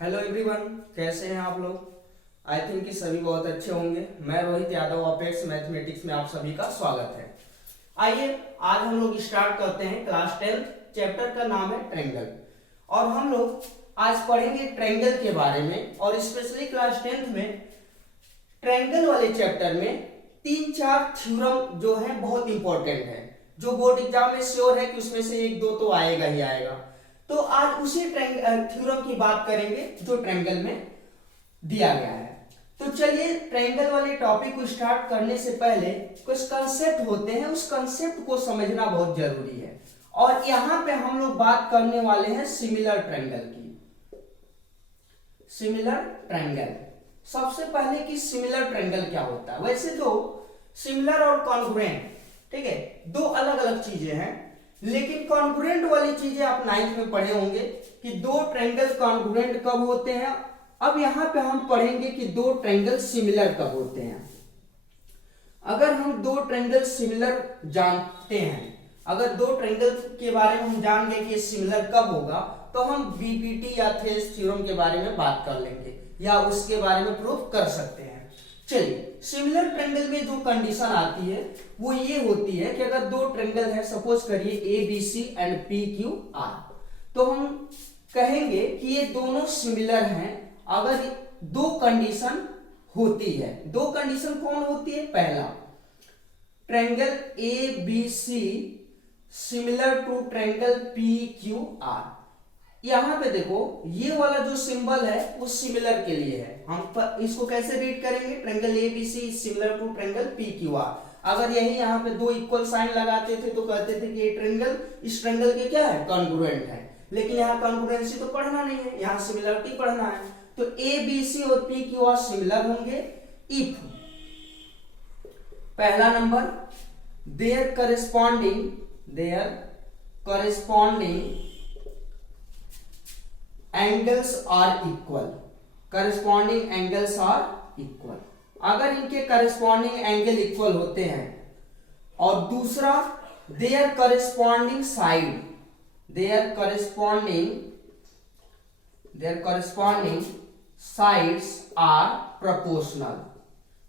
Hello everyone, कैसे हैं आप लोग। आई थिंक कि सभी बहुत अच्छे होंगे। मैं रोहित यादव अपेक्स मैथमेटिक्स में आप सभी का स्वागत है। आइए आज हम लोग स्टार्ट करते हैं क्लास 10 चैप्टर का नाम है ट्रायंगल। और हम लोग आज पढ़ेंगे ट्रायंगल के बारे में, और स्पेशली क्लास 10th में ट्रायंगल वाले चैप्टर में 3-4 थ्योरम जो है बहुत इंपॉर्टेंट है, जो बोर्ड एग्जाम में श्योर है कि उसमें से एक दो तो आएगा ही आएगा। तो आज उसी थ्योरम की बात करेंगे जो ट्रायंगल में दिया गया है। तो चलिए ट्रायंगल वाले टॉपिक को स्टार्ट करने से पहले कुछ कंसेप्ट होते हैं, उस कंसेप्ट को समझना बहुत जरूरी है। और यहां पे हम लोग बात करने वाले हैं सिमिलर ट्रायंगल की। सिमिलर ट्रायंगल, सबसे पहले कि सिमिलर ट्रायंगल क्या होता है। वैसे तो सिमिलर और कॉन्ग्रुएंट, ठीक है, दो अलग अलग चीजें हैं, लेकिन कॉन्ग्रुएंट वाली चीजें आप 9th में पढ़े होंगे कि दो ट्रायंगल कॉन्ग्रुएंट कब होते हैं। अब यहां पे हम पढ़ेंगे कि दो ट्रायंगल सिमिलर कब होते हैं। अगर हम दो ट्रायंगल सिमिलर जानते हैं, अगर दो ट्रायंगल के बारे में हम जान गए कि ये सिमिलर कब होगा, तो हम बीपीटी या थेस थ्योरम के बारे में बात कर लेंगे या उसके बारे में प्रूफ कर सकते हैं। चलिए, सिमिलर ट्रायंगल में जो कंडीशन आती है वो ये होती है कि अगर दो ट्रायंगल है, सपोज करिए A B C and P Q R, तो हम कहेंगे कि ये दोनों सिमिलर हैं अगर दो कंडीशन होती है। दो कंडीशन कौन होती है। पहला, triangle A B C similar to triangle P Q R. यहां पे देखो ये वाला जो सिंबल है वो सिमिलर के लिए है। हम इसको कैसे रीड करेंगे, triangle A B C similar to triangle P Q R. अगर यही यहाँ पे दो इक्वल साइन लगाते थे तो कहते थे कि ये ट्रायंगल इस ट्रायंगल के क्या है, कॉन्ग्रुएंट है। लेकिन यहाँ कॉन्ग्रुएंसी तो पढ़ना नहीं है, यहाँ सिमिलरिटी पढ़ना है। तो ए बी सी और पी क्यू आर सिमिलर होंगे इफ, पहला number, their corresponding angles are equal. Corresponding angles are equal, अगर इनके करेस्पॉन्डिंग एंगल इक्वल होते हैं। और दूसरा, their corresponding sides are proportional.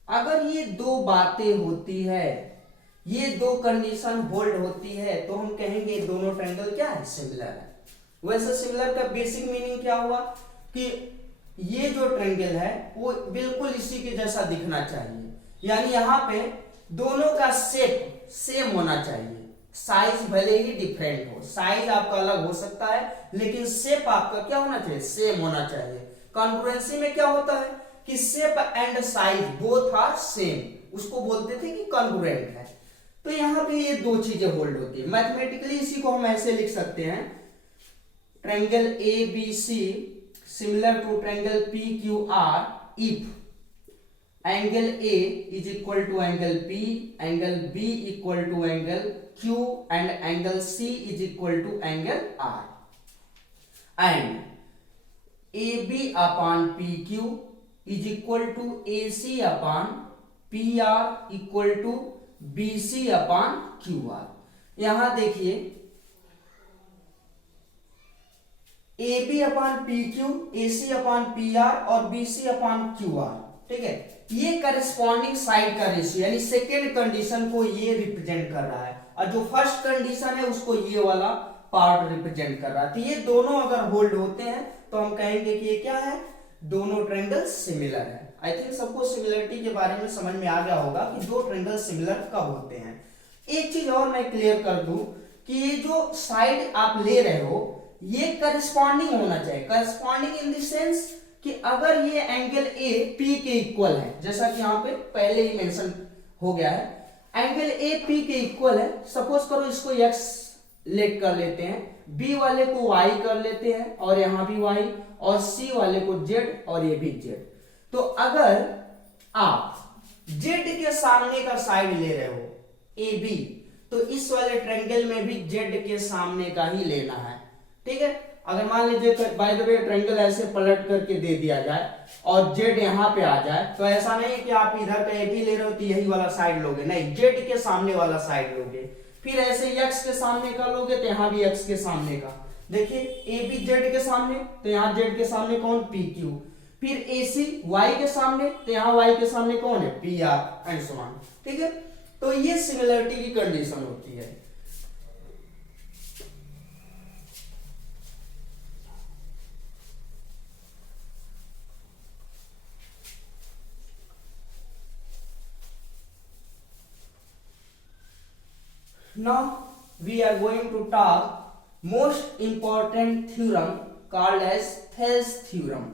अगर ये दो बातें होती है, ये दो कंडीशन होल्ड होती है, तो हम कहेंगे दोनों ट्रायंगल क्या है, सिमिलर है। वैसे सिमिलर का बेसिक मीनिंग क्या हुआ कि ये जो ट्रायंगल है वो बिल्कुल इसी के जैसा दिखना चाहिए, यानी यहाँ पे दोनों का शेप सेम होना चाहिए। साइज भले ही डिफरेंट हो, साइज आपका अलग हो सकता है, लेकिन शेप आपका क्या होना चाहिए, सेम होना चाहिए। कॉन्ग्रुएंसी में क्या होता है कि shape and size both are same, उसको बोलते थे कि कॉन्ग्रुएंट है। तो यहाँ पे ये दो चीजें होल्ड होती है। मैथमेटिकली इसी को हम ऐसे लिख सकते हैं, triangle A B C similar to triangle P Q R if angle A is equal to angle B, angle B equal to angle Q and angle C is equal to angle R, and A B upon P Q is equal to A C upon P R equal to B C upon Q R. यहां देखिए A B upon P Q, A C upon P R और B C upon Q R, ठीक है, ये corresponding side का ratio यानी second condition को ये रिप्रेजेंट कर रहा है, और जो फर्स्ट कंडीशन है उसको ये वाला पार्ट रिप्रेजेंट कर रहा है। तो ये दोनों अगर होल्ड होते हैं तो हम कहेंगे कि ये क्या है, दोनों ट्रायंगल सिमिलर है। आई थिंक सबको सिमिलरिटी के बारे में समझ में आ गया होगा कि दो ट्रायंगल सिमिलर कब होते हैं। एक चीज और मैं क्लियर कर दूं कि ये जो साइड आप ले रहे हो ये करस्पॉन्डिंग होना चाहिए। करस्पॉन्डिंग इन द सेंस कि अगर ये एंगल ए पी के इक्वल है, जैसा कि यहाँ पे पहले ही मेंशन हो गया है, एंगल ए पी के इक्वल है। सपोज करो इसको एक्स लेट कर लेते हैं, बी वाले को वाई कर लेते हैं और यहां भी वाई, और सी वाले को जेड और ये भी जेड। तो अगर आप जेड के सामने का साइड ले रहे हो ए बी, तो इस वाले ट्रायंगल में भी जेड के सामने का ही लेना है, ठीक है। अगर मान लीजिए बाय द वे ट्रायंगल ऐसे पलट करके दे दिया जाए और जेड यहाँ पे आ जाए, तो ऐसा नहीं है कि आप इधर पे ए बी ले रहे हो तो यही वाला साइड लोगे, नहीं, जेड के सामने वाला साइड लोगे। फिर ऐसे x के सामने का लोगे तो यहाँ भी x के सामने का। देखिए ए बी जेड के सामने, तो यहाँ जेड के सामने कौन, पी क्यू। फिर ए सी वाई के सामने, तो यहाँ वाई के सामने कौन है, P R and so on. ठीक है, तो ये सिमिलरिटी की कंडीशन होती है। Now we are going to talk most important theorem called as Thales theorem.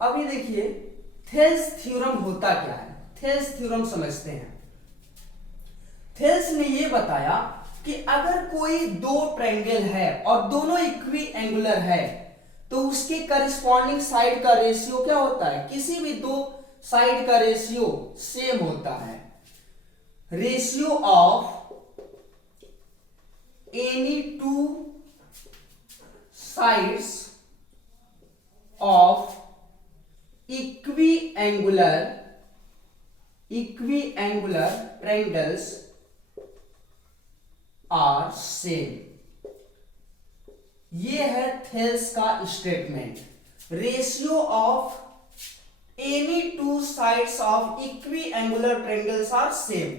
अभी देखिए थेल्स थ्योरम होता क्या है, थेल्स थ्योरम समझते हैं। थेल्स ने ये बताया कि अगर कोई दो ट्रायंगल है और दोनों इक्वी एंगुलर है तो उसके करस्पॉन्डिंग साइड का रेशियो क्या होता है, किसी भी दो साइड का रेशियो सेम होता है। Ratio of any two sides of equiangular triangles are same. ये है थेल्स का statement. Ratio of any two sides of equiangular triangles are same.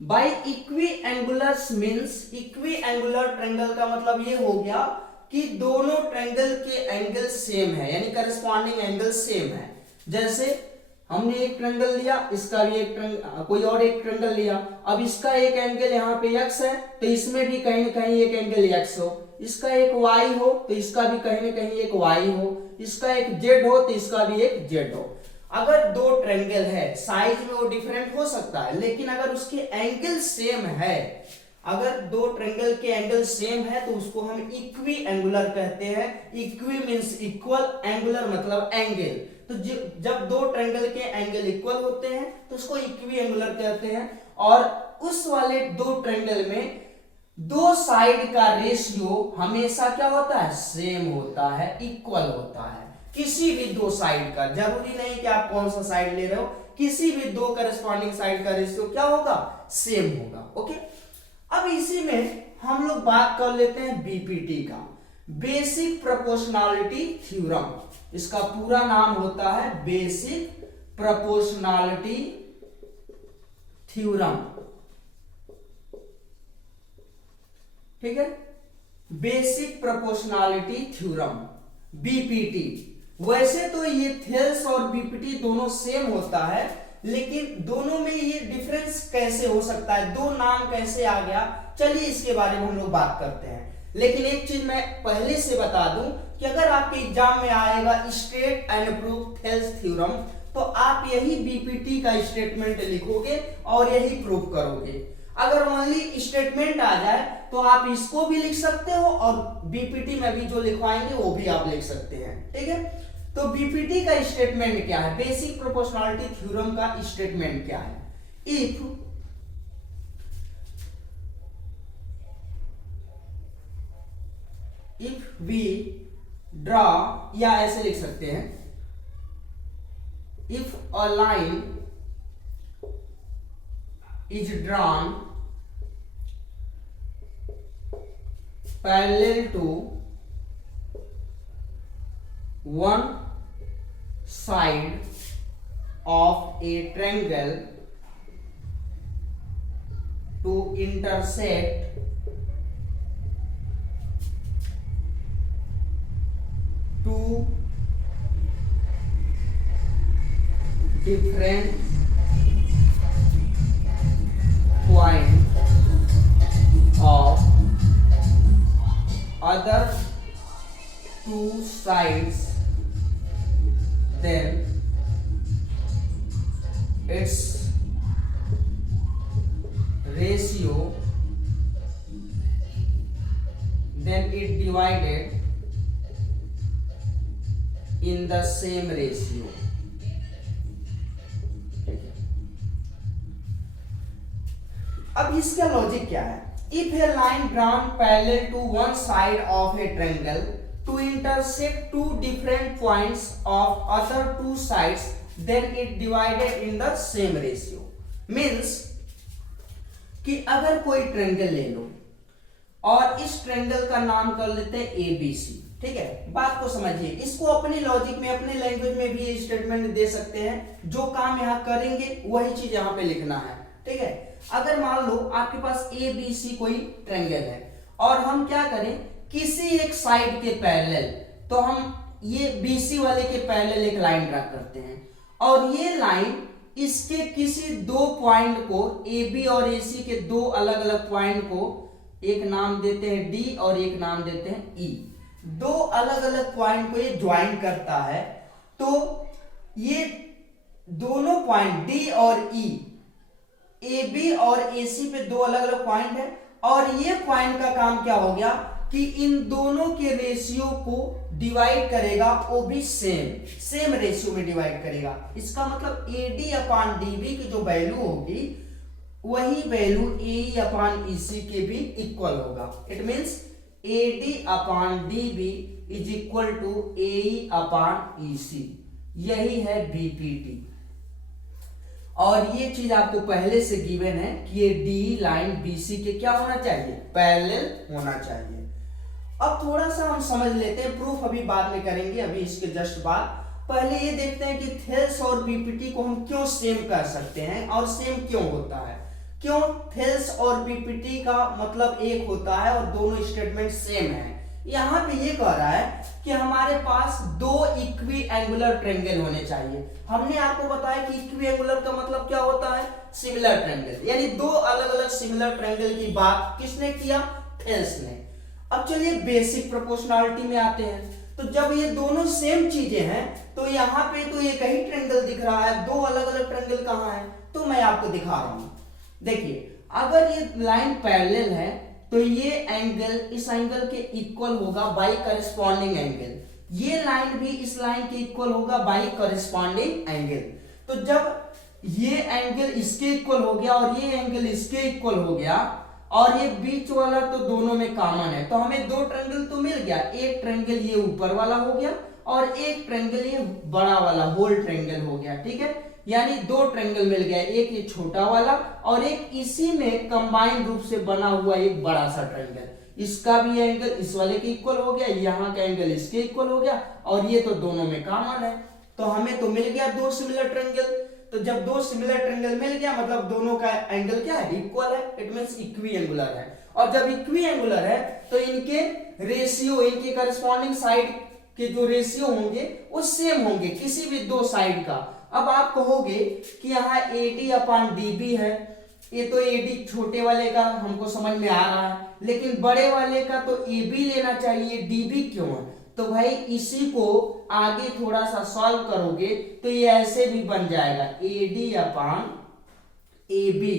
By equiangulars means equiangular triangle का मतलब ये हो गया कि दोनों ट्रायंगल के एंगल सेम है, यानी करस्पॉन्डिंग एंगल सेम है। जैसे हमने एक ट्रायंगल लिया, इसका भी एक ट्रायंगल, कोई और एक ट्रायंगल लिया, अब इसका एक एंगल यहाँ पे x है तो इसमें भी कहीं ना कहीं एक एंगल x हो, इसका एक y हो तो इसका भी कहीं ना कहीं एक y हो, इसका एक z हो तो इसका भी एक z हो। अगर दो ट्रायंगल है, साइज में वो डिफरेंट हो सकता है, लेकिन अगर उसके एंगल सेम है, अगर दो ट्रायंगल के एंगल सेम है तो उसको हम इक्वी एंगुलर कहते हैं। इक्वी मींस इक्वल, एंगुलर मतलब एंगल। तो जब दो ट्रायंगल के एंगल इक्वल होते हैं तो उसको इक्वी एंगुलर कहते हैं। और उस वाले दो ट्रायंगल में दो साइड का रेशियो हमेशा क्या होता है, सेम होता है, इक्वल होता है। किसी भी दो साइड का, जरूरी नहीं कि आप कौन सा साइड ले रहे हो, किसी भी दो करस्पॉन्डिंग साइड का रेशियो क्या होगा, सेम होगा। ओके, अब इसी में हम लोग बात कर लेते हैं बीपीटी का, बेसिक प्रोपोर्शनैलिटी थ्योरम। इसका पूरा नाम होता है बेसिक प्रोपोर्शनैलिटी थ्योरम। ठीक है, बेसिक प्रोपोर्शनैलिटी थ्योरम, बीपीटी। वैसे तो ये थेल्स और बीपीटी दोनों सेम होता है, लेकिन दोनों में ये डिफरेंस कैसे हो सकता है, दो नाम कैसे आ गया, चलिए इसके बारे में हम लोग बात करते हैं। लेकिन एक चीज मैं पहले से बता दूं कि अगर आपके एग्जाम में आएगा state and prove Thales theorem, तो आप यही बीपीटी का स्टेटमेंट लिखोगे और यही प्रूव करोगे। अगर ओनली स्टेटमेंट आ जाए तो आप इसको भी लिख सकते हो और बीपीटी में भी जो लिखवाएंगे वो भी आप लिख सकते हैं। ठीक है, तो बीपीटी का स्टेटमेंट क्या है, बेसिक प्रोपोर्शनैलिटी थ्योरम का स्टेटमेंट क्या है। इफ वी ड्रॉ, या ऐसे लिख सकते हैं, if a line is drawn parallel to one side of a triangle to intersect two different points of other two sides, then its ratio, then it divided in the same ratio. अब इसका logic क्या है, if a line drawn parallel to one side of a triangle to intersect two different points of other two sides, then it divided in the same ratio. Means कि अगर कोई triangle ले लो और इस ट्रायंगल का नाम कर लेते हैं ABC, ठीक है। बात को समझिए, इसको अपने लॉजिक में, अपने लैंग्वेज में भी ये स्टेटमेंट दे सकते हैं। जो काम यहाँ करेंगे वही चीज यहाँ पे लिखना है, ठीक है। अगर मान लो आपके पास ABC कोई ट्रायंगल है और हम क्या करें, किसी एक साइड के पैरेलल, तो हम ये BC वाले के पैरेलल एक लाइन ड्रा करते हैं और ये लाइन इसके किसी दो पॉइंट को, AB और AC के दो अलग अलग पॉइंट को एक नाम देते हैं D और एक नाम देते हैं E। दो अलग अलग पॉइंट को ये ज्वाइन करता है। तो ये दोनों पॉइंट D और E, AB और AC पे दो अलग अलग पॉइंट है और ये पॉइंट का काम क्या हो गया कि इन दोनों के रेशियो को डिवाइड करेगा, वो भी सेम रेशियो में डिवाइड करेगा। इसका मतलब AD अपान DB की जो वैल्यू होगी वही वैल्यू AE अपान EC के भी इक्वल होगा। It means AD upon DB is equal to AE upon EC। यही है BPT और ये चीज आपको पहले से गिवन है कि ये D लाइन BC के क्या होना चाहिए, पैरेलल होना चाहिए। अब थोड़ा सा हम समझ लेते हैं, प्रूफ अभी बाद में करेंगे, अभी इसके जस्ट बाद पहले ये देखते हैं कि थेल्स और बीपीटी को हम क्यों सेम कर सकते हैं और सेम क्यों होता है। क्यों थेल्स और बीपीटी का मतलब एक होता है और दोनों स्टेटमेंट सेम है। यहाँ पे ये कह रहा है कि हमारे पास दो इक्वी एंगुलर ट्रायंगल होने चाहिए। हमने आपको बताया कि इक्वी एंगुलर का मतलब क्या होता है, सिमिलर ट्रायंगल, यानी दो अलग अलग सिमिलर ट्रायंगल की बात किसने किया, थेल्स ने। अब चलिए बेसिक प्रोपोर्शनलिटी में आते हैं। तो जब ये दोनों सेम चीजें हैं तो यहाँ पे तो एक ही ट्रायंगल दिख रहा है, दो अलग अलग ट्रायंगल कहाँ है, तो मैं आपको दिखा रहा हूं। देखिए अगर ये लाइन पैरेलल है तो ये एंगल इस एंगल के इक्वल होगा बाई करस्पॉन्डिंग एंगल, ये लाइन भी इस लाइन के इक्वल होगा बाई करस्पॉन्डिंग एंगल। तो जब ये एंगल इसके इक्वल हो गया और ये एंगल इसके इक्वल हो गया और ये बीच वाला तो दोनों में कॉमन है, तो हमें दो ट्रायंगल तो मिल गया। एक ट्रायंगल ये ऊपर वाला हो गया और एक ट्रायंगल ये बड़ा वाला होल ट्रायंगल हो गया, ठीक है। यानी दो ट्रायंगल मिल गया, एक ये छोटा वाला और एक इसी में कंबाइंड रूप से बना हुआ एक बड़ा सा ट्रायंगल। इसका भी एंगल इस वाले के इक्वल हो गया, यहाँ का एंगल इसके इक्वल हो गया और ये तो दोनों में कॉमन है, तो हमें तो मिल गया दो सिमिलर ट्रायंगल। तो जब दो सिमिलर ट्रायंगल मिल गया मतलब दोनों का एंगल क्या है, इक्वल है, इट मींस इक्वी एंगुलर है। और जब इक्वी एंगुलर है तो इनके रेशियो, इनके करस्पॉन्डिंग साइड के जो रेशियो होंगे वो सेम होंगे किसी भी दो साइड का। अब आप कहोगे कि यहाँ AD अपान DB है, ये तो AD छोटे वाले का हमको समझ में आ रहा है, लेकिन बड़े वाले का तो AB लेना चाहिए, DB क्यों है। तो भाई इसी को आगे थोड़ा सा सॉल्व करोगे तो ये ऐसे भी बन जाएगा AD अपान AB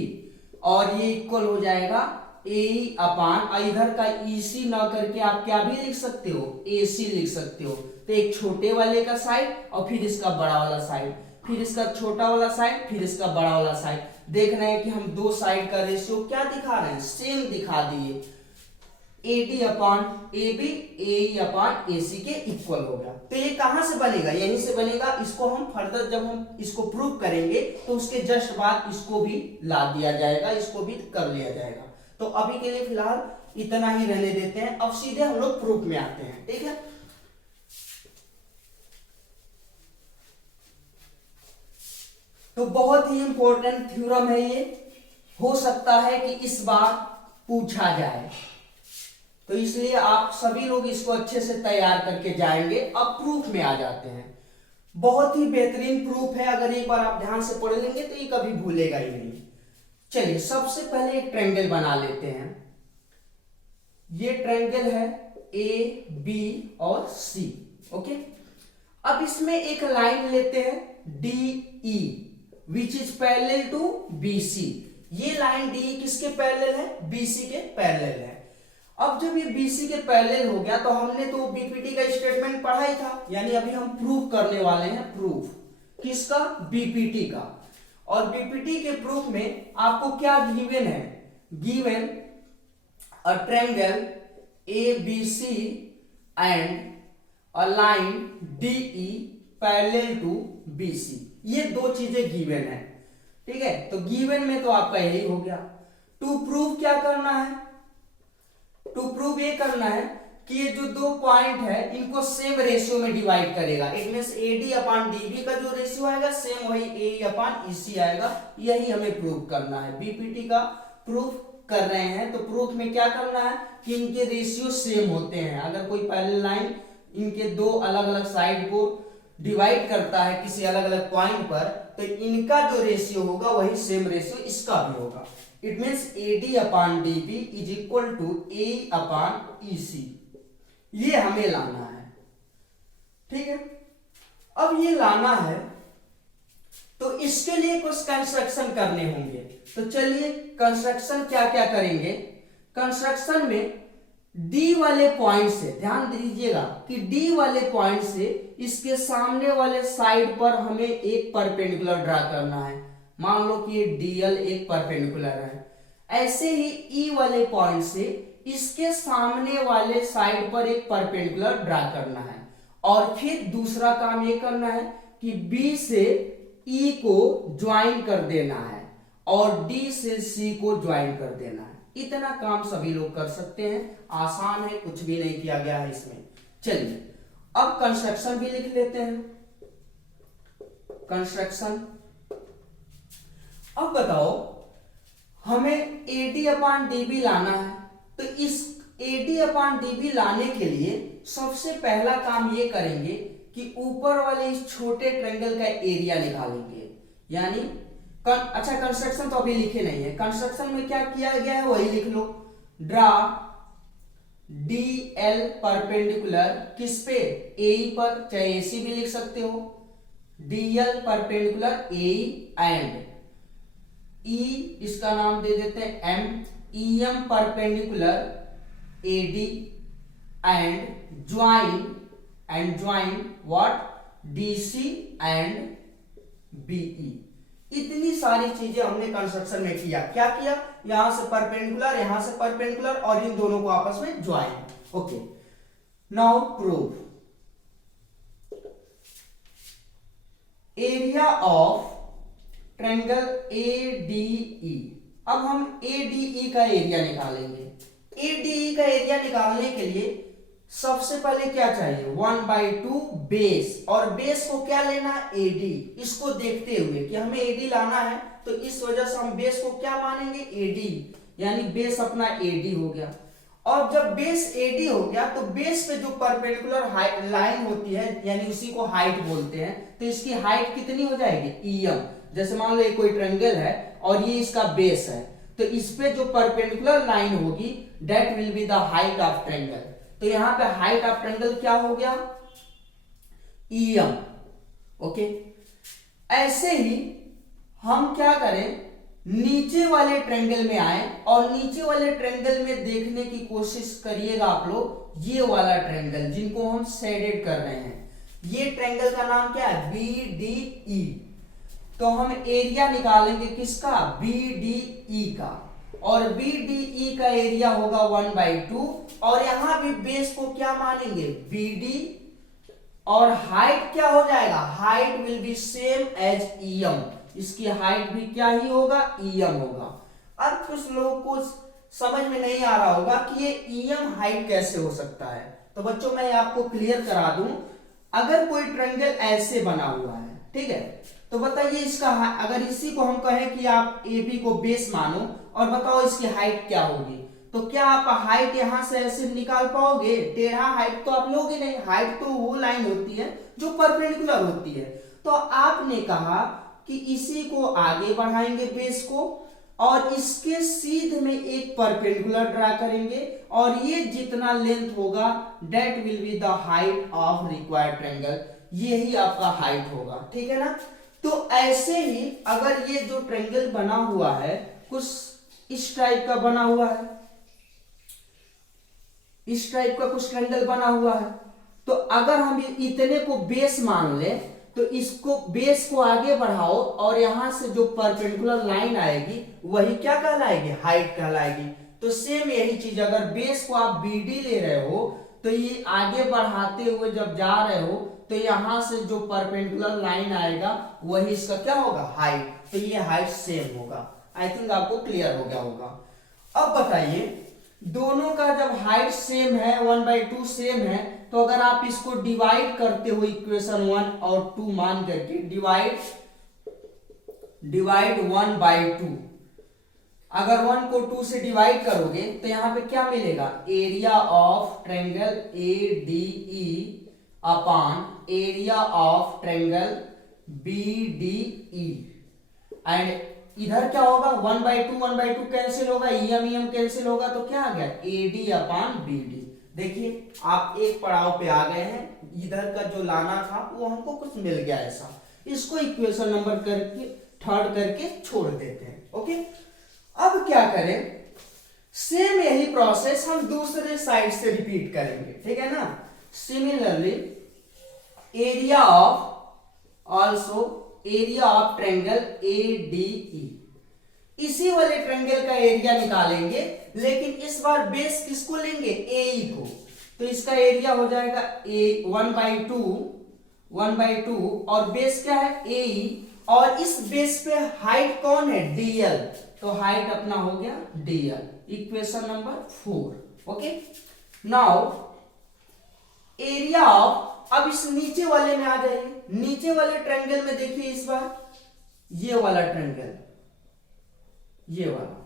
और ये इक्वल हो जाएगा AE अपान, इधर का EC ना करके आप क्या भी लिख सकते हो, AC लिख सकते हो। तो एक छोटे वाले का साइड और फिर इसका बड़ा वाला साइड, फिर इसका छोटा वाला साइड, फिर इसका बड़ा वाला साइड। देख रहे हैं कि हम दो साइड का रेशियो क्या दिखा रहे हैं, सेम दिखा दिए। AD upon AB AE upon AC के इक्वल हो गया। तो ये कहां से बनेगा, यहीं से बनेगा। इसको हम फर्दर जब हम इसको प्रूव करेंगे तो उसके जस्ट बाद इसको भी ला दिया जाएगा, इसको भी कर लिया जाएगा। तो अभी के लिए फिलहाल इतना ही रहने देते हैं, अब सीधे हम लोग प्रूफ में आते हैं, ठीक है। तो बहुत ही इंपॉर्टेंट थ्योरम है ये, हो सकता है कि इस बार पूछा जाए, तो इसलिए आप सभी लोग इसको अच्छे से तैयार करके जाएंगे। अब प्रूफ में आ जाते हैं। बहुत ही बेहतरीन प्रूफ है, अगर एक बार आप ध्यान से पढ़ लेंगे तो ये कभी भूलेगा ही नहीं। चलिए सबसे पहले एक ट्रायंगल बना लेते हैं। ये ट्रायंगल है AB और C, ओके। अब इसमें एक लाइन लेते हैं DE which is parallel to BC। ये लाइन DE किसके पैरेलल है, BC के पैरेलल है। अब जब ये BC के पैरेलल हो गया तो हमने तो BPT का स्टेटमेंट पढ़ा ही था, यानी अभी हम प्रूफ करने वाले हैं, प्रूफ किसका, BPT का। और BPT के प्रूफ में आपको क्या गिवन है, given a triangle ABC and a line DE parallel to BC। ये दो चीजें गिवन है, ठीक है। तो गिवन में तो आपका यही हो गया। टू प्रूव क्या करना है, टू प्रूव ये करना है कि ये जो दो पॉइंट है इनको सेम रेशियो में डिवाइड करेगा। It means AD upon DB का जो रेशियो आएगा सेम वही AE अपॉन EC आएगा। यही हमें प्रूव करना है, BPT का प्रूफ कर रहे हैं। तो प्रूफ में क्या करना है कि इनके रेशियो सेम होते हैं। अगर कोई पैरेलल लाइन इनके दो अलग अलग साइड को डिवाइड करता है किसी अलग अलग पॉइंट पर, तो इनका जो रेशियो होगा वही सेम रेशियो इसका भी होगा। It means AD upon DB is equal to AE upon EC। ये हमें लाना है, ठीक है। अब ये लाना है तो इसके लिए कुछ कंस्ट्रक्शन करने होंगे। तो चलिए कंस्ट्रक्शन क्या क्या करेंगे। कंस्ट्रक्शन में D वाले पॉइंट से, ध्यान दीजिएगा कि D वाले पॉइंट से इसके सामने वाले साइड पर हमें एक परपेंडिकुलर ड्रा करना है। मान लो कि ये DL एक परपेंडिकुलर है। ऐसे ही E वाले पॉइंट से इसके सामने वाले साइड पर एक परपेंडिकुलर ड्रा करना है। और फिर दूसरा काम ये करना है कि B से E को ज्वाइन कर देना है और D से C को ज्वाइन कर देना है। इतना काम सभी लोग कर सकते हैं, आसान है, कुछ भी नहीं किया गया है इसमें। चलिए अब कंस्ट्रक्शन भी लिख लेते हैं। कंस्ट्रक्शन, अब बताओ हमें AD अपॉन DB लाना है। तो इस AD अपॉन DB लाने के लिए सबसे पहला काम ये करेंगे कि ऊपर वाले इस छोटे ट्रायंगल का एरिया निकालेंगे। यानी अच्छा, कंस्ट्रक्शन तो अभी लिखे नहीं है। कंस्ट्रक्शन में क्या किया गया है वही लिख लो। ड्रा DL परपेंडिकुलर किस पे, AE पर, चाहे AC भी लिख सकते हो। DL perpendicular AE and E इसका नाम दे देते हैं M, EM perpendicular AD and join what, DC and BE। इतनी सारी चीजें हमने कंस्ट्रक्शन में किया। क्या किया, यहां से परपेंडिकुलर, यहां से परपेंडिकुलर और इन दोनों को आपस में join. Okay, now prove area of triangle ADE। अब हम ADE का एरिया निकालेंगे। ADE का एरिया निकालने के लिए सबसे पहले क्या चाहिए, 1/2 बेस। और बेस को क्या लेना है, AD। इसको देखते हुए कि हमें AD लाना है तो इस वजह से हम बेस को क्या मानेंगे, AD। यानी बेस अपना AD हो गया। और जब बेस AD हो गया तो बेस पे जो परपेंडिकुलर लाइन होती है यानी उसी को हाइट बोलते हैं, तो इसकी हाइट कितनी हो जाएगी, EM। जैसे मान लो ये कोई ट्रायंगल है और ये इसका बेस है, तो इस पे जो परपेंडिकुलर लाइन होगी that will be the height of triangle. तो यहां पे हाइट ऑफ ट्रायंगल क्या हो गया, EM। ओके, ऐसे ही हम क्या करें, नीचे वाले ट्रायंगल में आए और नीचे वाले ट्रायंगल में देखने की कोशिश करिएगा आप लोग। ये वाला ट्रायंगल जिनको हम शेडेड कर रहे हैं, ये ट्रायंगल का नाम क्या है, BDE। तो हम एरिया निकालेंगे किसका, BDE का। और BDE का एरिया होगा 1/2। और यहां भी बेस को क्या मानेंगे, BD। और हाइट क्या हो जाएगा, height will be same as EM। इसकी हाइट भी क्या ही होगा, EM होगा। अब कुछ लोगों को समझ में नहीं आ रहा होगा कि ये EM हाइट कैसे हो सकता है। तो बच्चों मैं आपको क्लियर करा दूं। अगर कोई ट्रायंगल ऐसे बना हुआ है, ठीक है, तो बताइए इसका अगर इसी को हम कहें कि आप AB को बेस मानो और बताओ इसकी हाइट क्या होगी, तो क्या आप हाइट यहां से ऐसे निकाल पाओगे, टेढ़ा हाइट तो आप लोगे नहीं। हाइट तो वो लाइन होती है जो परपेंडिकुलर होती है। तो आपने कहा कि इसी को आगे बढ़ाएंगे बेस को और इसके सीध में एक परपेंडिकुलर ड्रा करेंगे और ये जितना लेंथ होगा that will be the height of required triangle. यही आपका हाइट होगा, ठीक है ना। तो ऐसे ही अगर ये जो ट्रायंगल बना हुआ है कुछ इस टाइप का बना हुआ है, इस टाइप का कुछ ट्रायंगल बना हुआ है, तो अगर हम इतने को बेस मान ले तो इसको बेस को आगे बढ़ाओ और यहां से जो परपेंडिकुलर लाइन आएगी वही क्या कहलाएगी, हाइट कहलाएगी। तो सेम यही चीज अगर बेस को आप BD ले रहे हो तो ये आगे बढ़ाते हुए जब जा रहे हो तो यहां से जो परपेंडिकुलर लाइन आएगा वही इसका क्या होगा, हाइट। तो ये हाइट सेम होगा। आई थिंक आपको क्लियर हो गया होगा। अब बताइए, दोनों का जब हाइट सेम है, 1/2 सेम है, तो अगर आप इसको डिवाइड करते हो इक्वेशन 1 और 2 मान करके, डिवाइड 1/2, अगर 1 को 2 से डिवाइड करोगे तो यहां पे क्या मिलेगा, area of triangle ADE upon area of triangle BDE। And इधर क्या होगा, 1/2 कैंसिल होगा, EM कैंसिल होगा, तो क्या आ गया, AD अपॉन BD। देखिए आप एक पड़ाव पे आ गए हैं, इधर का जो लाना था वो हमको कुछ मिल गया ऐसा, इसको इक्वेशन नंबर करके थर्ड करके छोड़ देते हैं। ओके, अब क्या करें, सेम यही प्रोसेस हम दूसरे साइड से रिपीट करेंगे, ठीक है ना। Similarly area of also area of triangle ADE, इसी वाले ट्रायंगल का एरिया निकालेंगे, लेकिन इस बार बेस किसको लेंगे, AE को। तो इसका एरिया हो जाएगा 1/2 और बेस क्या है, AE, और इस बेस पे हाइट कौन है, DL, तो हाइट अपना हो गया DL, equation number 4। Okay, now area of, अब इस नीचे वाले में आ जाइए, नीचे वाले ट्रायंगल में देखिए, इस बार ये वाला ट्रायंगल, ये वाला,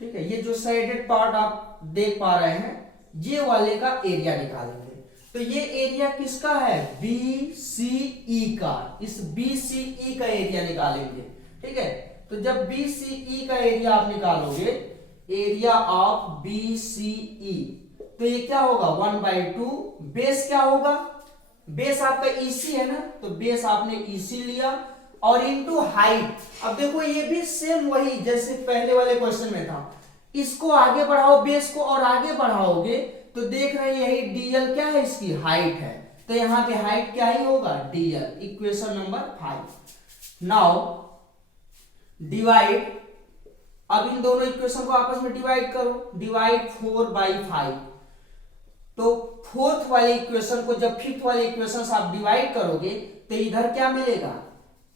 ठीक है, ये जो साइडेड पार्ट आप देख पा रहे हैं, ये वाले का एरिया निकालेंगे। तो ये एरिया किसका है, BCE का, इस BCE का एरिया निकालेंगे, ठीक है। तो जब BCE का एरिया आप निकालोगे, एरिया ऑफ BCE, तो ये क्या होगा, 1/2, बेस क्या होगा, बेस आपका EC है ना, तो बेस आपने EC लिया और इनटू हाइट। अब देखो ये भी सेम वही जैसे पहले वाले क्वेश्चन में था, इसको आगे बढ़ाओ, बेस को और आगे बढ़ाओगे तो देख रहे हैं यही DL क्या है, इसकी हाइट है, तो यहां पे हाइट क्या ही होगा, DL, equation number 5। Now divide, अब इन दोनों इक्वेशन को आपस में डिवाइड करो, डिवाइड 4/5, तो फोर्थ वाले इक्वेशन को जब फिफ्थ वाले इक्वेशन से आप डिवाइड करोगे तो इधर क्या मिलेगा,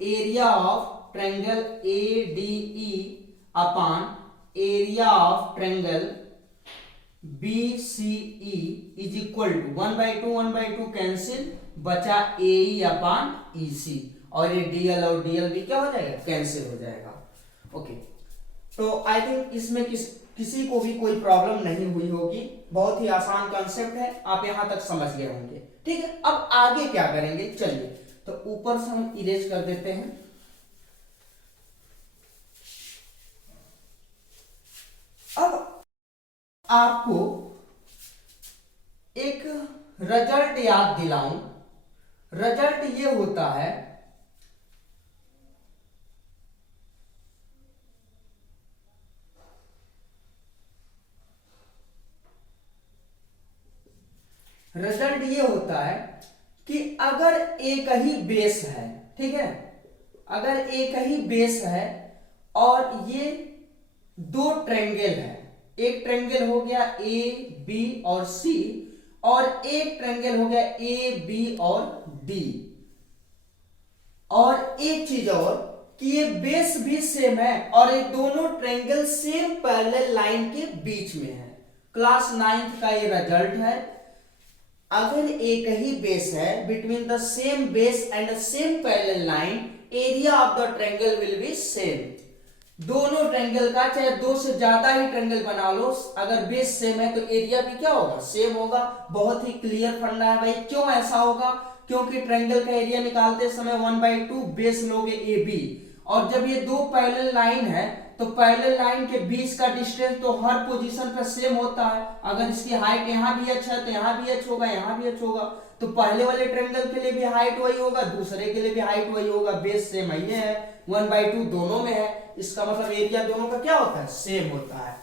area of triangle ADE upon area of triangle BCE is equal to 1/2 cancel, बचा AE अपॉन EC, और ये DL और DL भी क्या हो जाएगा, कैंसिल हो जाएगा। ओके, तो आई थिंक इसमें किसी को भी कोई प्रॉब्लम नहीं हुई होगी, बहुत ही आसान कॉन्सेप्ट है, आप यहां तक समझ गए होंगे, ठीक है। अब आगे क्या करेंगे, चलिए, तो ऊपर से हम इरेज कर देते हैं। अब आपको एक रिजल्ट याद दिलाऊं, रिजल्ट ये होता है, रिजल्ट ये होता है कि अगर एक ही बेस है, ठीक है, अगर एक ही बेस है और ये दो ट्रायंगल है, एक ट्रायंगल हो गया AB और C और एक ट्रायंगल हो गया AB और D, और एक चीज और कि ये बेस भी सेम है और ये दोनों ट्रायंगल सेम पैरेलल लाइन के बीच में है। क्लास 9th का ये रिजल्ट है। अगर एक ही बेस है, between the same base and the same parallel line, area of the triangle will be same. दोनों ट्रायंगल का चाहे दो से ज्यादा ही ट्रायंगल बना लो, अगर बेस सेम है तो एरिया भी क्या होगा, सेम होगा। बहुत ही क्लियर फंडा है भाई। क्यों ऐसा होगा? क्योंकि ट्रायंगल का एरिया निकालते समय 1/2 बेस लोगे AB, और जब ये दो पैरेलल लाइन है तो पैरेलल लाइन के बीच का डिस्टेंस तो हर पोजीशन पर सेम होता है। अगर इसकी हाइट यहाँ भी h है तो यहाँ भी h होगा, यहाँ भी h होगा, तो पहले वाले ट्रायंगल के लिए भी हाइट वही होगा, दूसरे के लिए भी हाइट वही होगा। बेस सेम ये है, 1/2 दोनों में है, इसका मतलब एरिया दोनों का क्या होता है, सेम होता है।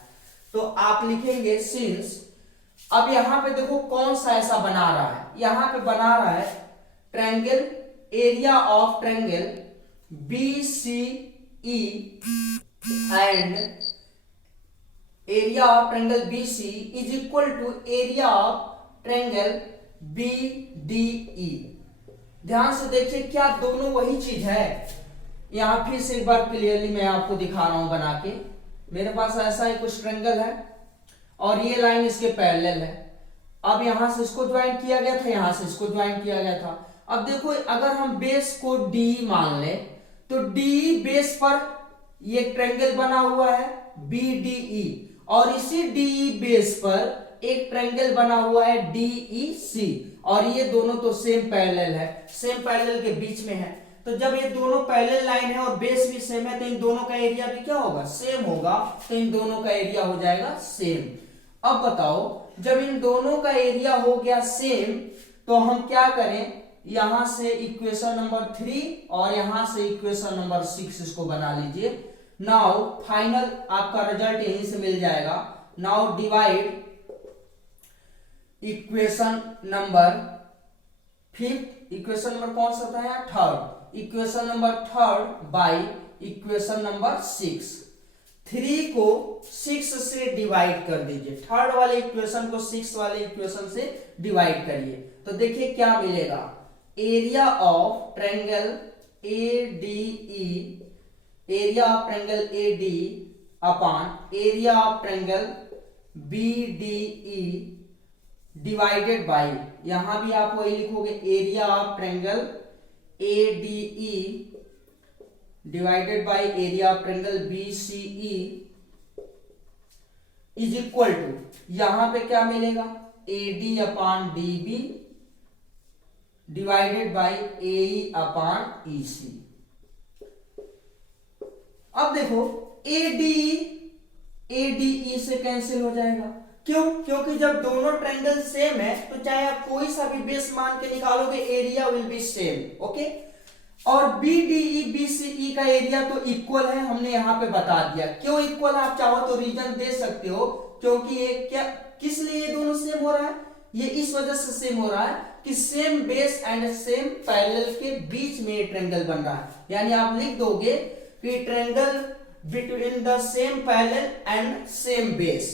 तो आप लिखेंगे सिंस। अब यहां पे देखो कौन सा ऐसा बना रहा है, यहां पे बना रहा है triangle, area of triangle BCE and area of triangle BC is equal to area of triangle BDE। ध्यान से देखिए, क्या दोनों वही चीज है? यहां फिर से एक बार क्लियरली मैं आपको दिखा रहा हूं बना के। मेरे पास ऐसा ही कुछ ट्रायंगल है और ये लाइन इसके पैरेलल है। अब यहां से इसको ज्वाइन किया गया था, यहां से इसको ज्वाइन किया गया था। अब देखो अगर हम बेस को डी मान ले तो डी बेस पर ये ट्रायंगल बना हुआ है BDE और इसी DE बेस पर एक ट्रायंगल बना हुआ है DEC और ये दोनों तो सेम पैरेलल है, सेम पैरेलल के बीच में है। तो जब ये दोनों पैरेलल लाइन है और बेस भी सेम है तो इन दोनों का एरिया भी क्या होगा, सेम होगा। तो इन दोनों का एरिया हो जाएगा सेम। अब बताओ जब इन दोनों का एरिया हो गया सेम तो हम क्या करें, यहां से इक्वेशन नंबर 3 और यहां से इक्वेशन नंबर 6 इसको बना लीजिए। नाउ फाइनल आपका रिजल्ट यहीं से मिल जाएगा। Now divide equation number 5, equation number कौन सा था यहाँ, 3rd, equation number 3rd by equation number 6। 3 को 6 से डिवाइड कर दीजिए, 3rd वाले इक्वेशन को 6 वाले इक्वेशन से डिवाइड करिए तो देखिए क्या मिलेगा। Area of triangle ADE, area of triangle AD upon area of triangle BDE divided by, यहां भी आप वही लिखोगे area of triangle ADE divided by area of triangle BCE is equal to, यहां पे क्या मिलेगा AD upon DB divided by AE upon EC। अब देखो ADE से कैंसिल हो जाएगा, क्यों, क्योंकि जब दोनों ट्रायंगल सेम है तो चाहे आप कोई सा भी बेस मान के निकालोगे area will be same. Okay, और BDE BCE का एरिया तो इक्वल है, हमने यहां पे बता दिया। क्यों इक्वल, आप चाहो तो रीजन दे सकते हो, क्योंकि ये क्या, किस लिए ये दोनों सेम हो रहा है, ये इस वजह से सेम हो रहा है कि same base and same parallel के बीच में ये ट्रायंगल बन रहा है। यानी आप लिख दोगे कि triangle between the same parallel and same base,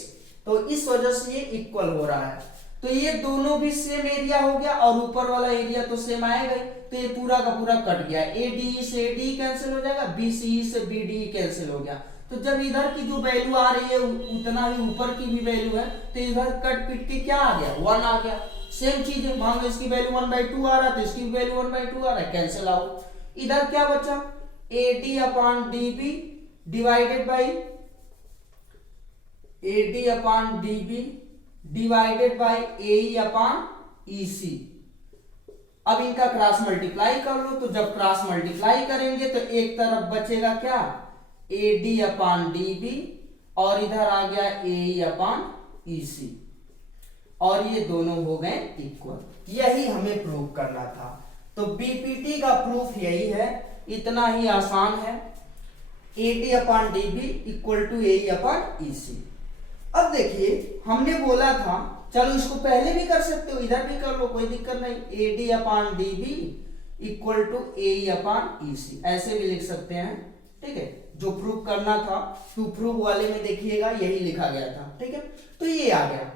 तो इस वजह से ये इक्वल हो रहा है। तो ये दोनों भी सेम एरिया हो गया और ऊपर वाला एरिया तो सेम आएगा, तो ये पूरा का पूरा कट गया। ADE से ADE कैंसिल हो जाएगा, BCE से BDE कैंसिल हो गया। तो जब इधर की जो वैल्यू आ रही है उतना ही ऊपर की भी वैल्यू है, तो इधर कट पिट के क्या आ गया, 1 आ गया। सेम चीज है, मान लो इसकी वैल्यू 1/2 आ रहा है तो इसकी वैल्यू 1/2 आ रहा है, कैंसिल आउट। इधर क्या बचा, AD upon DB divided by AD upon DB divided by AE upon EC। अब इनका क्रॉस मल्टीप्लाई कर लो, तो जब क्रॉस मल्टीप्लाई करेंगे तो एक तरफ बचेगा क्या, AD अपॉन DB और इधर आ गया AE अपॉन EC और ये दोनों हो गए इक्वल। यही हमें प्रूव करना था। तो BPT का प्रूफ यही है, इतना ही आसान है। AD upon DB equal to AE upon EC। अब देखिए हमने बोला था, चलो इसको पहले भी कर सकते हो, इधर भी कर लो, कोई दिक्कत नहीं। AD upon DB equal to AE upon EC ऐसे भी लिख सकते हैं, ठीक है। जो प्रूव करना था टू प्रूव वाले में देखिएगा यही लिखा गया था, ठीक है। तो ये आ गया।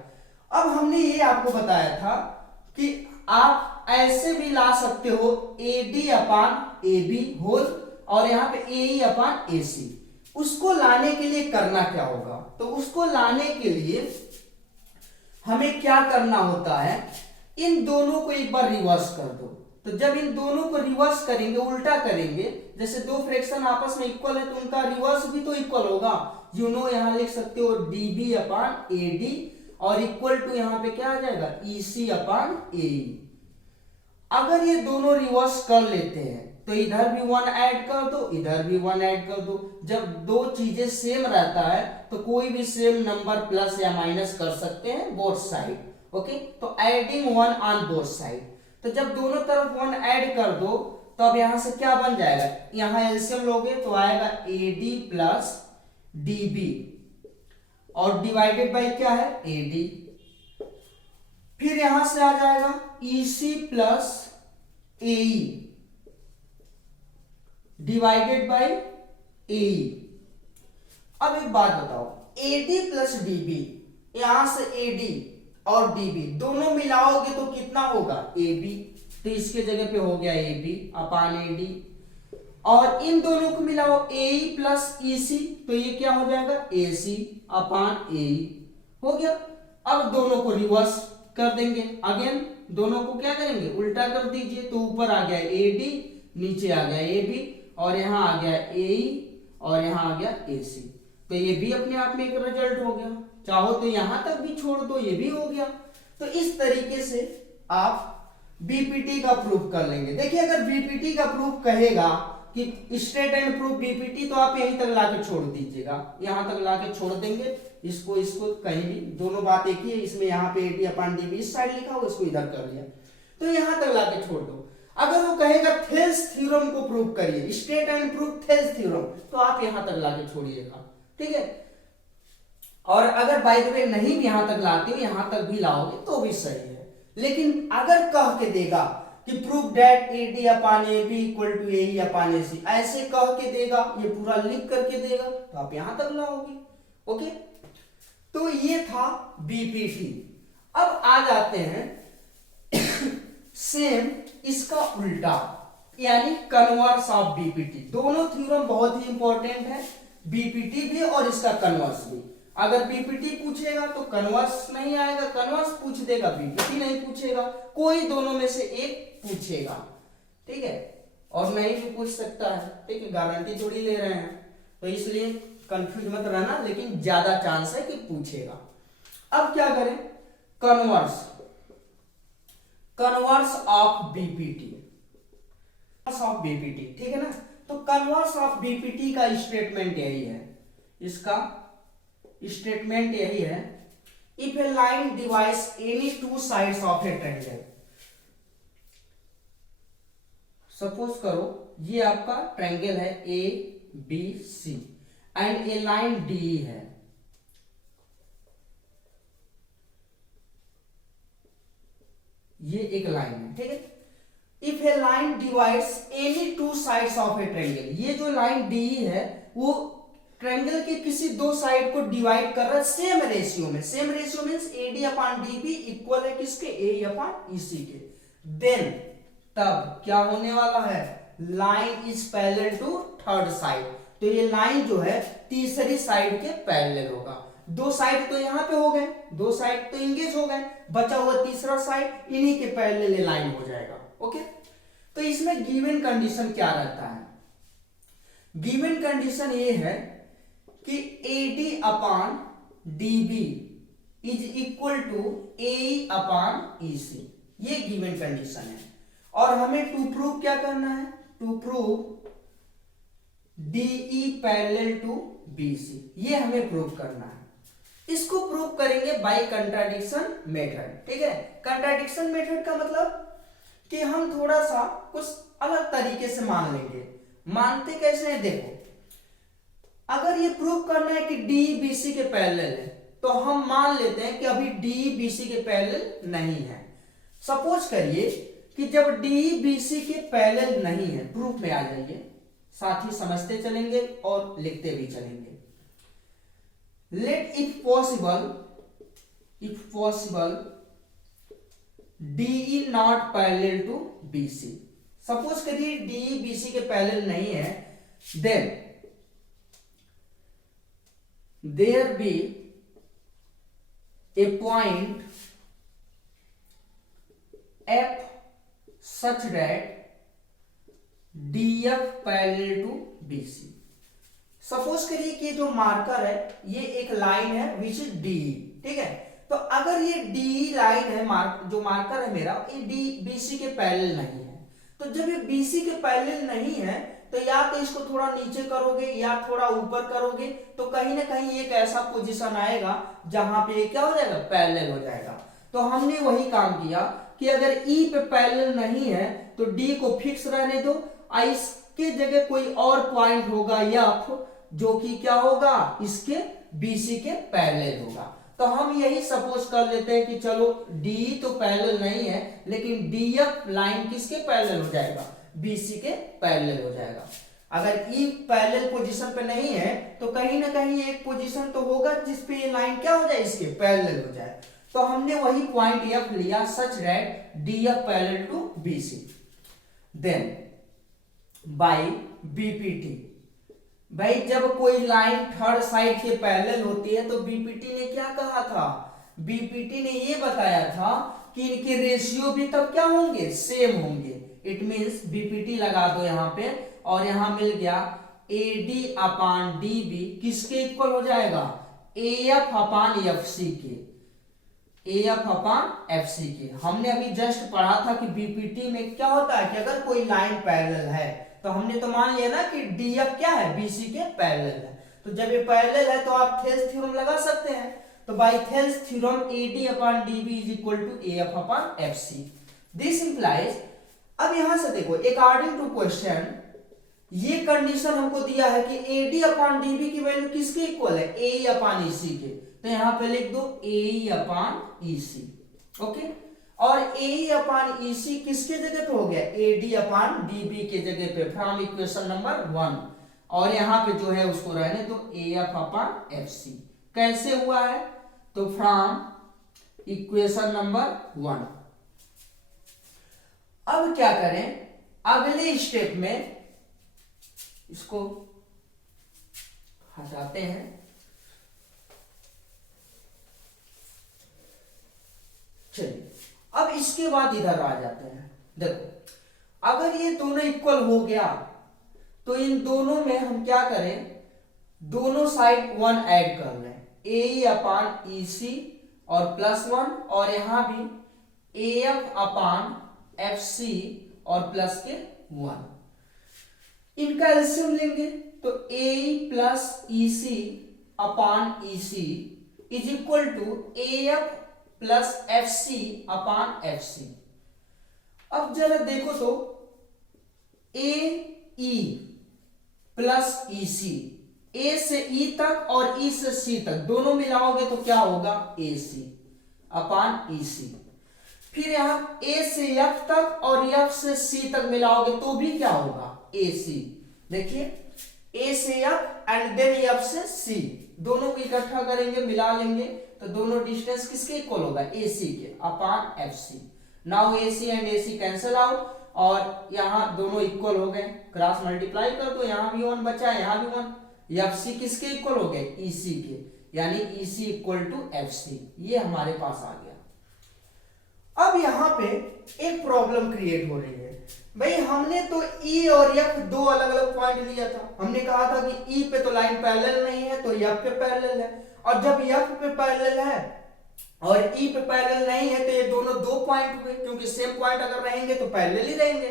अब हमने ये आपको बताया था कि आप ऐसे भी ला सकते हो AD अपॉन AB होल और यहाँ पे AE अपॉन AC। उसको लाने के लिए करना क्या होगा, तो उसको लाने के लिए हमें क्या करना होता है, इन दोनों को एक बार रिवर्स कर दो। तो जब इन दोनों को रिवर्स करेंगे, उल्टा करेंगे, जैसे दो फ्रैक्शन आपस में इक्वल है तो उनका रिवर्स भी तो इक्वल होगा। यू नो यहां लिख सकते हो DB अपॉन AD और इक्वल टू यहां पे क्या आ जाएगा EC अपॉन AE। अगर ये दोनों रिवर्स कर लेते हैं तो इधर भी 1 ऐड कर दो, इधर भी 1 ऐड कर दो। जब दो चीजें सेम रहता है तो कोई भी सेम नंबर प्लस या माइनस कर सकते हैं बोथ साइड। ओके, तो एडिंग 1 ऑन बोथ साइड। तो जब दोनों तरफ 1 ऐड कर दो तो अब यहां से क्या बन जाएगा, यहां एलसीएम लोगे तो आएगा AD प्लस DB और डिवाइडेड बाई क्या है AD। फिर यहां से आ जाएगा EC plus AE divided by AE। अब एक बात बताओ, AD प्लस DB, यहां से AD और DB दोनों मिलाओगे तो कितना होगा AB, तो इसके जगह पे हो गया AB अपान AD और इन दोनों को मिलाओ AE प्लस EC, तो ये क्या हो जाएगा AC अपान AE हो गया। अब दोनों को रिवर्स कर देंगे, अगेन दोनों को क्या करेंगे उल्टा कर दीजिए, तो ऊपर आ गया AD, नीचे आ गया AB, और यहां आ गया AE और यहां आ गया AC, तो ये भी अपने आप में एक रिजल्ट हो गया। चाहो तो यहां तक भी छोड़ दो, ये भी हो गया। तो इस तरीके से आप बीपीटी का प्रूफ कर लेंगे। देखिए अगर बीपीटी का प्रूफ कहेगा कि स्ट्रेट एंड प्रूफ बीपीटी, तो आप यहीं तक लाके छोड़ दीजिएगा, यहां तक लाके छोड़ देंगे, इसको कहीं भी, दोनों बात एक ही है। इसमें यहाँ पे AD अपान DB इस साइड लिखा हुआ, इसको इधर कर लिया, तो यहां तक लाके छोड़ दो। अगर वो कहेगा थेल्स थ्योरम को प्रूव करिए, straight and proof Thales theorem, तो आप यहां तक लाके छोड़िएगा, ठीक है। और अगर बाय द वे नहीं भी यहां तक लाते हो, यहां तक भी लाओगे तो भी सही है। लेकिन अगर कह के देगा कि prove that AD upon AB equal to AE upon AC, ऐसे कह के देगा, ये पूरा लिख करके देगा, तो आप यहां तक लाओगे। ओके, तो ये था बीपीटी। अब आ जाते हैं सेम इसका उल्टा, यानी कन्वर्स ऑफ बीपीटी। दोनों थ्योरम बहुत ही इंपॉर्टेंट है, बीपीटी भी और इसका कन्वर्स भी। अगर बीपीटी पूछेगा तो कन्वर्स नहीं आएगा, कन्वर्स पूछ देगा बीपीटी नहीं पूछेगा, कोई दोनों में से एक पूछेगा, ठीक है। और नहीं भी पूछ सकता है, ठीक है, गारंटी थोड़ी ले रहे हैं, तो इसलिए कंफ्यूज मत रहना, लेकिन ज्यादा चांस है कि पूछेगा। अब क्या करें, converse of BPT, of BPT, ठीक है ना। तो कन्वर्स ऑफ बीपीटी का स्टेटमेंट यही है, इसका स्टेटमेंट यही है, if A line divides any two sides of A triangle. Suppose करो ये आपका ट्रायंगल है ABC and A line DE है, ये एक लाइन है, ठीक है। If A line divides any two sides of A triangle, ये जो लाइन DE है वो ट्रायंगल के किसी दो साइड को डिवाइड कर रहा है सेम रेशियो में। Same ratio means AD upon DB equal है किसके, AE अपान EC के। देन तब क्या होने वाला है, line is parallel to third side, तो ये लाइन जो है तीसरी साइड के पैरेलल होगा। दो साइड तो यहां पे हो गए, दो साइड तो इंगेज हो गए, बचा हुआ तीसरा साइड इन्हीं के पैरेलल ये लाइन हो जाएगा। ओके, तो इसमें गिवन कंडीशन क्या रहता है, गिवन कंडीशन ये है कि AD upon DB is equal to AE upon EC, ये गिवन कंडीशन है। और हमें टू प्रूव क्या करना है, to prove DE parallel to BC, ये हमें प्रूव करना है। इसको प्रूव करेंगे बाय कंट्राडिक्शन मेथड, ठीक है। कंट्राडिक्शन मेथड का मतलब कि हम थोड़ा सा कुछ अलग तरीके से मान लेंगे। मानते कैसे हैं, देखो अगर ये प्रूव करना है कि DE BC के पैरेलल है, तो हम मान लेते हैं कि अभी DE BC के पैरेलल नहीं है। सपोज करिए कि जब DE BC के पैरेलल नहीं है, प्रूफ में आ जाइए, साथ ही समझते चलेंगे और लिखते भी चलेंगे। Let if possible DE not parallel to BC। Suppose करिए DE BC के पैरेलल नहीं है, then there be a point F such that DF parallel to BC। Suppose करिए कि जो मार्कर है ये एक लाइन है विच इज DE, ठीक है। तो अगर ये DE लाइन है, जो मार्कर है मेरा, ये BC के पैरेलल नहीं है, तो जब ये BC के पैरेलल नहीं है तो या तो इसको थोड़ा नीचे करोगे या थोड़ा ऊपर करोगे, तो कहीं ना कहीं एक ऐसा पोजीशन आएगा जहां पे क्या हो जाएगा, पैरेलल हो जाएगा। तो हमने वही काम किया कि अगर E पे पैरेलल नहीं है तो D को फिक्स रहने दो, इसके जगह कोई और पॉइंट होगा F, जो कि क्या होगा, इसके BC के पैरेलल होगा। तो हम यही सपोज कर लेते हैं कि चलो DE तो पैरेलल नहीं है, लेकिन DF लाइन किसके पैरेलल हो जाएगा, BC के पैरेलल हो जाएगा। अगर E पैरेलल पोजीशन पे नहीं है तो कहीं ना कहीं एक पोजीशन तो होगा जिसपे ये लाइन क्या हो जाए, इसके पैरेलल हो जाए। तो हमने वही पॉइंट F लिया such that DF parallel to BC। Then by BPT. भाई जब कोई लाइन थर्ड साइड के पैरेलल होती है तो बीपीटी ने क्या कहा था, बीपीटी ने ये बताया था कि इनके रेशियो भी तब क्या होंगे, सेम होंगे। इट मींस बीपीटी लगा दो यहाँ पे और यहाँ मिल गया AD अपान DB किसके इक्वल हो जाएगा, AF अपान FC के, AF अपान FC के। हमने अभी जस्ट पढ़ा था कि बीपीटी में क्या होता है कि अगर कोई लाइन पैरेलल है तो हमने तो मान लिया ना कि DF क्या है, BC के पैरेलल है। तो जब ये पैरेलल है तो आप थेल्स थ्योरम लगा सकते हैं। तो by Thales theorem AD upon DB is equal to AF upon FC। This implies, अब यहां से देखो अकॉर्डिंग टू क्वेश्चन ये कंडीशन हमको दिया है कि AD अपॉन DB की वैल्यू किसके इक्वल है, AE अपॉन EC के। तो यहां पे लिख दो AE अपॉन EC, ओके। और AE अपॉन EC किसके जगह पे हो गया, AD अपॉन DB के जगह पे, फ्रॉम इक्वेशन नंबर 1। और यहां पे जो है उसको रहने तो AF अपॉन FC। कैसे हुआ है, तो फ्रॉम इक्वेशन नंबर 1। अब क्या करें, अगले स्टेप में इसको हटाते हैं। चलिए अब इसके बाद इधर आ जाते हैं। देखो अगर ये दोनों इक्वल हो गया तो इन दोनों में हम क्या करें, दोनों साइड 1 ऐड कर लें, AE अपान EC और +1, और यहां भी AF अपान FC और प्लस के 1। इनका एलसीएम लेंगे तो AE plus EC upon EC is equal to AF plus FC upon FC। अब जरा देखो तो AE प्लस EC, A से E तक और E से C तक दोनों मिलाओगे तो क्या होगा, AC अपान EC। फिर यहां A से F तक और F से C तक मिलाओगे तो भी क्या होगा, AC। देखिए A से F एंड देन F से C, दोनों को इकट्ठा करेंगे, मिला लेंगे तो दोनों डिस्टेंस किसके इक्वल होगा, AC के अपान FC। Now AC and AC cancel out और यहां दोनों इक्वल हो गए, क्रॉस मल्टीप्लाई कर दो, यहां भी 1 बचा, यहां भी 1। FC किसके इक्वल हो गए, EC के, यानी EC इक्वल टू FC। ये हमारे पास आ गया। अब यहां पे एक प्रॉब्लम क्रिएट हो रही है। भाई हमने तो E और F दो अलग अलग पॉइंट लिया था, हमने कहा था कि E पे तो लाइन पैरेलल नहीं है तो F पे पैरेलल है, और जब F पे पैरेलल है और E पे पैरेलल नहीं है तो ये दोनों दो पॉइंट हुए, क्योंकि सेम पॉइंट अगर रहेंगे तो पैरेलल ही रहेंगे।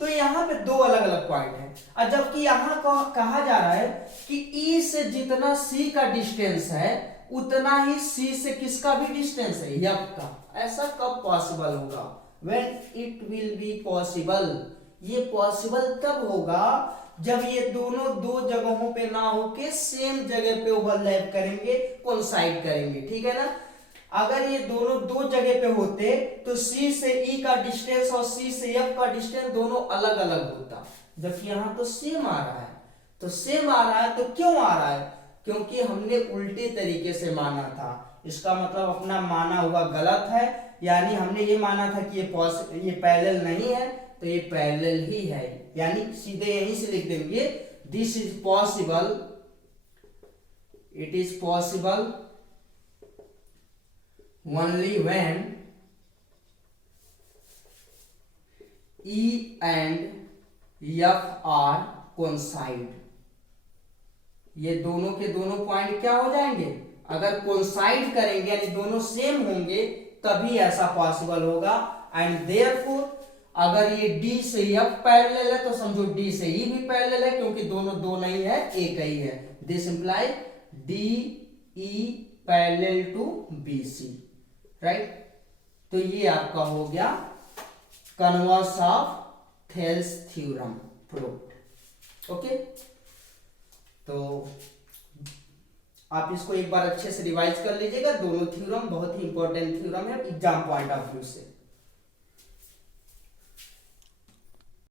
तो यहाँ पे दो अलग अलग पॉइंट है, और जबकि यहाँ कहा जा रहा है कि E से जितना C का डिस्टेंस है उतना ही C से किसका भी डिस्टेंस है, F का। ऐसा कब पॉसिबल होगा, when it will be possible, ये पॉसिबल तब होगा जब ये दोनों दो जगहों पे ना होके सेम जगह पे ओवरलैप करेंगे, कोइंसाइड करेंगे, ठीक है ना। अगर ये दोनों दो जगह पे होते तो C से E का डिस्टेंस और C से F का डिस्टेंस दोनों अलग अलग होता, जबकि यहाँ तो सेम आ रहा है। तो सेम आ रहा है तो क्यों आ रहा है, क्योंकि हमने उल्टे तरीके से माना था। इसका मतलब अपना माना हुआ गलत है, यानी हमने ये माना था कि ये पैरेलल नहीं है तो ये पैरेलल ही है, यानी सीधे यहीं से लिख देंगे this is possible, it is possible only when E and F are coincide। ये दोनों के दोनों पॉइंट क्या हो जाएंगे, अगर कोइंसाइड करेंगे यानी दोनों सेम होंगे तभी ऐसा पॉसिबल होगा। एंड देयरफॉर अगर ये D से F पैरेलल है तो समझो D से E भी पैरेलल है, क्योंकि दोनों दो नहीं है एक ही है। This imply DE parallel to BC, right. तो ये आपका हो गया converse of Thales theorem proved, okay. तो आप इसको एक बार अच्छे से रिवाइज कर लीजिएगा, दोनों थ्योरम बहुत ही इंपॉर्टेंट थ्योरम है एग्जाम पॉइंट ऑफ व्यू से।